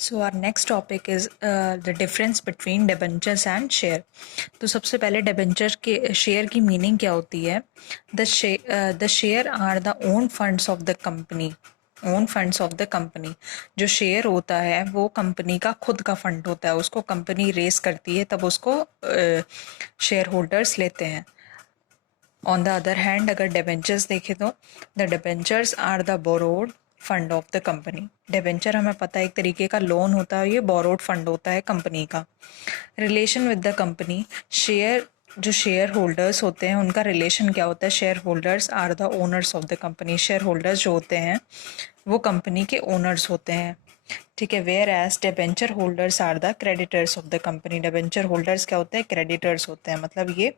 So our next topic is the difference between debentures and share. तो सबसे पहले debenture के शेयर की मीनिंग क्या होती है। The share are the own funds of the company. Own funds of the company, जो share होता है वो कंपनी का खुद का फंड होता है, उसको कंपनी रेस करती है तब उसको शेयर होल्डर्स लेते हैं। ऑन द अदर हैंड अगर डिबेंचर्स देखें तो the debentures are the borrowed fund of the company. Debenture हमें पता है एक तरीके का लोन होता है, ये बोरोड फंड होता है कंपनी का। Relation with the company, share जो शेयर होल्डर्स होते हैं उनका रिलेशन क्या होता है। Share holders are the owners of the company. Share holders जो होते हैं वो कंपनी के ओनर्स होते हैं, ठीक है। Whereas debenture holders are the creditors of the company. Debenture holders क्या होते हैं, क्रेडिटर्स होते हैं, मतलब ये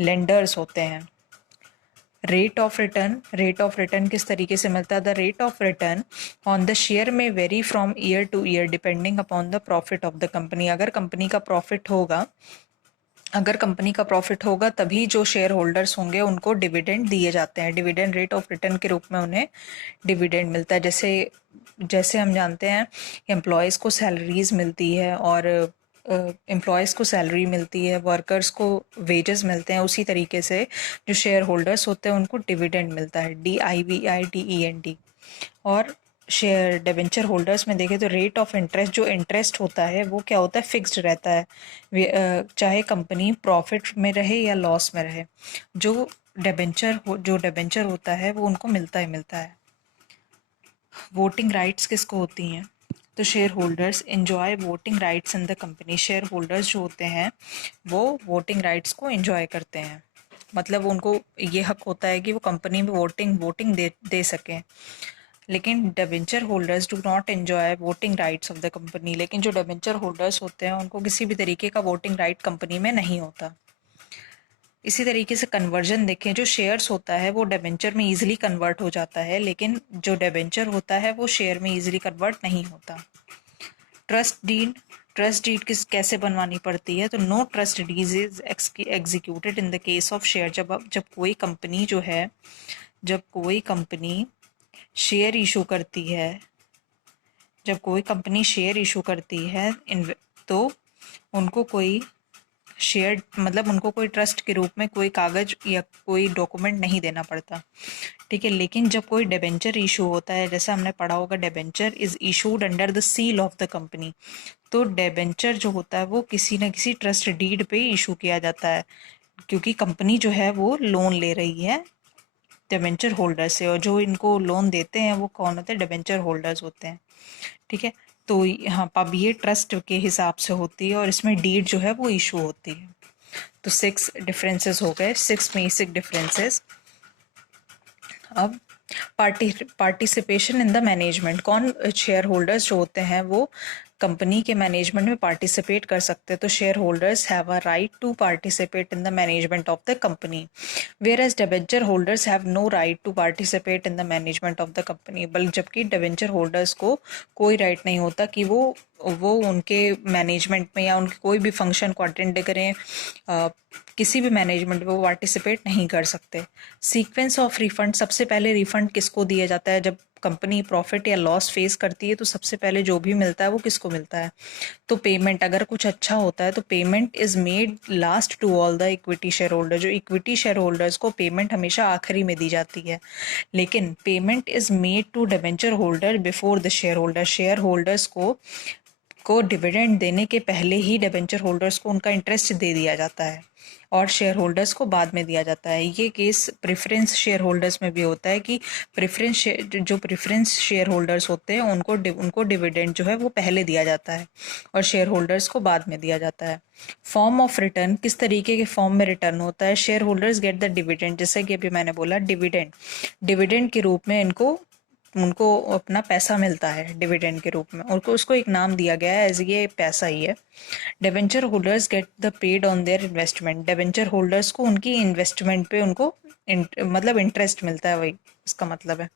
लेंडर्स होते हैं। रेट ऑफ रिटर्न किस तरीके से मिलता है। The rate of return on the share may vary from year to year depending upon the profit of the company. अगर कंपनी का प्रॉफिट होगा तभी जो शेयर होल्डर्स होंगे उनको डिविडेंड दिए जाते हैं। डिविडेंड रेट ऑफ रिटर्न के रूप में उन्हें डिविडेंड मिलता है। जैसे जैसे हम जानते हैं एम्प्लॉयज़ को सैलरीज मिलती है और एम्प्लॉयज़ को सैलरी मिलती है, वर्कर्स को वेजेस मिलते हैं, उसी तरीके से जो शेयर होल्डर्स होते हैं उनको डिविडेंड मिलता है, DIVIDEND। और शेयर डिबेंचर होल्डर्स में देखें तो रेट ऑफ इंटरेस्ट, जो इंटरेस्ट होता है वो क्या होता है, फिक्स्ड रहता है, चाहे कंपनी प्रॉफिट में रहे या लॉस में रहे। जो डिबेंचर होता है वो उनको मिलता ही मिलता है। वोटिंग राइट्स किसको होती हैं, तो share holders enjoy voting rights in the company. Share holders जो होते हैं वो वोटिंग राइट्स को एंजॉय करते हैं, मतलब उनको ये हक होता है कि वो कंपनी में वोटिंग दे सकें। लेकिन debenture holders do not enjoy voting rights of the company. लेकिन जो डिबेंचर होल्डर्स होते हैं उनको किसी भी तरीके का वोटिंग राइट कंपनी में नहीं होता। इसी तरीके से कन्वर्जन देखें, जो शेयर्स होता है वो डिबेंचर में इजीली कन्वर्ट हो जाता है, लेकिन जो डिबेंचर होता है वो शेयर में इजीली कन्वर्ट नहीं होता। ट्रस्ट डीड कैसे बनवानी पड़ती है, तो no trust deed is executed in the case of share. जब कोई कंपनी जो है, जब कोई कंपनी शेयर इशू करती है, जब कोई कंपनी शेयर इशू करती है तो उनको कोई शेयर, मतलब उनको कोई ट्रस्ट के रूप में कोई कागज या कोई डॉक्यूमेंट नहीं देना पड़ता, ठीक है। लेकिन जब कोई डिबेंचर इशू होता है, जैसा हमने पढ़ा होगा, debenture is issued under the seal of the company. तो डिबेंचर जो होता है वो किसी न किसी ट्रस्ट डीड पे इशू किया जाता है, क्योंकि कंपनी जो है वो लोन ले रही है डिबेंचर होल्डर से, और जो इनको लोन देते हैं वो कौन होते हैं, डिबेंचर होल्डर्स होते हैं, ठीक है। तो यहाँ अब ये ट्रस्ट के हिसाब से होती है और इसमें डीड जो है वो इशू होती है। तो 6 डिफरेंसेस हो गए, 6 बेसिक डिफरेंसेस। अब पार्टिसिपेशन इन द मैनेजमेंट, कौन शेयर होल्डर्स जो होते हैं वो कंपनी के मैनेजमेंट में पार्टिसिपेट कर सकते हैं। तो share holders have a right to participate in the management of the company, whereas debenture holders have no right to participate in the management of the company. बल्कि जबकि debenture holders को कोई right नहीं होता कि वो उनके management में या उनके कोई भी फंक्शन को अटेंड करें, किसी भी मैनेजमेंट में वो पार्टिसिपेट नहीं कर सकते। सीक्वेंस ऑफ रिफंड, सबसे पहले रिफंड किसको दिया जाता है, जब कंपनी प्रॉफिट या लॉस फेस करती है तो सबसे पहले जो भी मिलता है वो किसको मिलता है, तो पेमेंट, अगर कुछ अच्छा होता है तो payment is made last to all the equity share holder. जो इक्विटी शेयर होल्डर्स को पेमेंट हमेशा आखिरी में दी जाती है, लेकिन payment is made to debenture holder before the share holder. Share holders को डिविडेंड देने के पहले ही डिबेंचर होल्डर्स को उनका इंटरेस्ट दे दिया जाता है और शेयर होल्डर्स को बाद में दिया जाता है। ये केस प्रेफरेंस शेयर होल्डर्स में भी होता है कि प्रेफरेंस शेयर होल्डर्स होते हैं उनको डिविडेंड जो है वो पहले दिया जाता है और शेयर होल्डर्स को बाद में दिया जाता है। फॉर्म ऑफ रिटर्न, किस तरीके के फॉर्म में रिटर्न होता है। Share holders get the dividend, जैसे कि अभी मैंने बोला डिविडेंड के रूप में उनको अपना पैसा मिलता है डिविडेंड के रूप में, उनको उसको एक नाम दिया गया है एज ये पैसा ही है। Debenture holders get the paid on their investment, debenture holders को उनकी इन्वेस्टमेंट पे उनको मतलब इंटरेस्ट मिलता है, वही इसका मतलब है।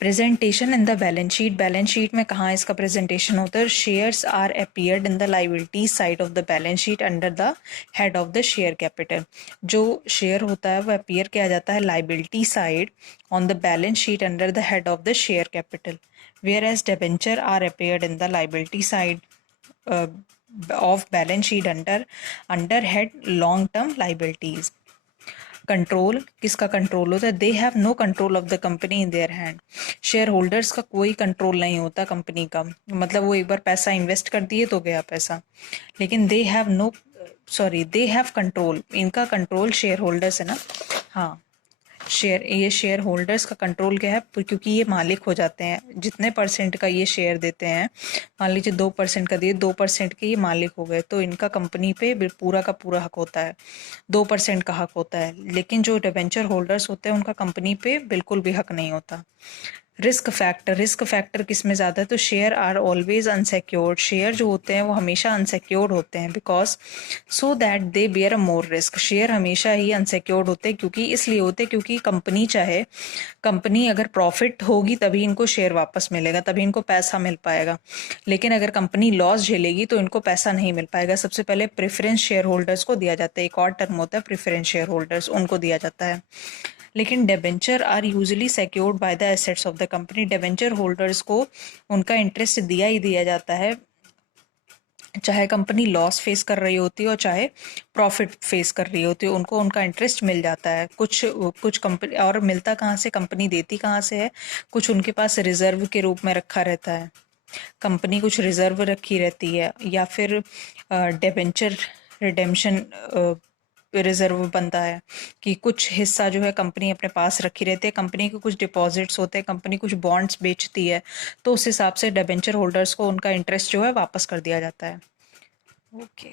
Presentation in the balance sheet में कहाँ इसका प्रेजेंटेशन होता है। Shares are appeared in the liability side of the balance sheet under the head of the share capital. जो शेयर होता है वो अपीयर किया जाता है liability side on the balance sheet under the head of the share capital. whereas debenture are appeared in the liability side of balance sheet under head long term liabilities. Control किसका control होता है? They have no control of the company in their hand. Share holders का कोई control नहीं होता company का, मतलब वो एक बार पैसा इन्वेस्ट कर दिए तो गया पैसा, लेकिन they have no they have control, इनका कंट्रोल शेयर होल्डर्स है ना। हाँ, ये शेयर होल्डर्स का कंट्रोल क्या है, क्योंकि ये मालिक हो जाते हैं, जितने परसेंट का ये शेयर देते हैं, मान लीजिए 2% का दिए, 2% के ये मालिक हो गए, तो इनका कंपनी पे पूरा का पूरा हक होता है, 2% का हक होता है। लेकिन जो डिबेंचर होल्डर्स होते हैं उनका कंपनी पे बिल्कुल भी हक नहीं होता। रिस्क फैक्टर किस में ज़्यादा है? तो share are always unsecured, share जो होते हैं वो हमेशा अनसिक्योर्ड होते हैं, because so that they bear a more risk. Share हमेशा ही अनसिक्योर्ड होते हैं, क्योंकि इसलिए होते हैं क्योंकि कंपनी अगर प्रॉफिट होगी तभी इनको शेयर वापस मिलेगा, तभी इनको पैसा मिल पाएगा, लेकिन अगर कंपनी लॉस झेलेगी तो इनको पैसा नहीं मिल पाएगा। सबसे पहले प्रेफरेंस शेयर होल्डर्स को दिया जाता है, एक और टर्म होता है प्रेफरेंस शेयर होल्डर्स, उनको दिया जाता है। लेकिन debenture are usually secured by the assets of the company, debenture holders को उनका इंटरेस्ट दिया ही दिया जाता है, चाहे कंपनी लॉस फेस कर रही होती है और चाहे प्रॉफिट फेस कर रही होती है, उनको उनका इंटरेस्ट मिल जाता है। कुछ कंपनी, और मिलता कहाँ से, कंपनी देती कहाँ से है, कुछ उनके पास रिजर्व के रूप में रखा रहता है, कंपनी कुछ रिजर्व रखी रहती है, या फिर डेबेंचर रिडेम्पशन रिजर्व बनता है कि कुछ हिस्सा जो है कंपनी अपने पास रखी रहती है, कंपनी के कुछ डिपॉजिट्स होते हैं, कंपनी कुछ बॉन्ड्स बेचती है, तो उस हिसाब से डिबेंचर होल्डर्स को उनका इंटरेस्ट जो है वापस कर दिया जाता है। ओके।